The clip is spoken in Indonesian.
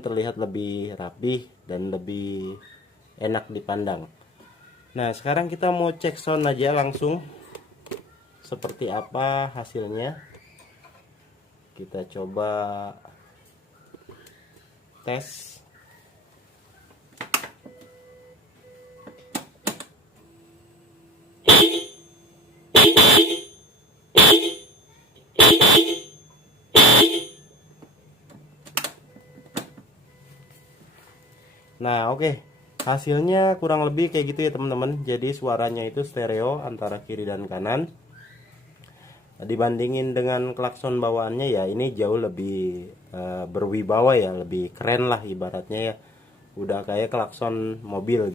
terlihat lebih rapih dan lebih enak dipandang. Nah, sekarang kita mau cek sound aja langsung seperti apa hasilnya. Kita coba tes. Nah, oke. Hasilnya kurang lebih kayak gitu ya teman-teman. Jadi suaranya itu stereo antara kiri dan kanan. Dibandingin dengan klakson bawaannya ya, ini jauh lebih berwibawa ya, lebih keren lah ibaratnya ya. Udah kayak klakson mobil.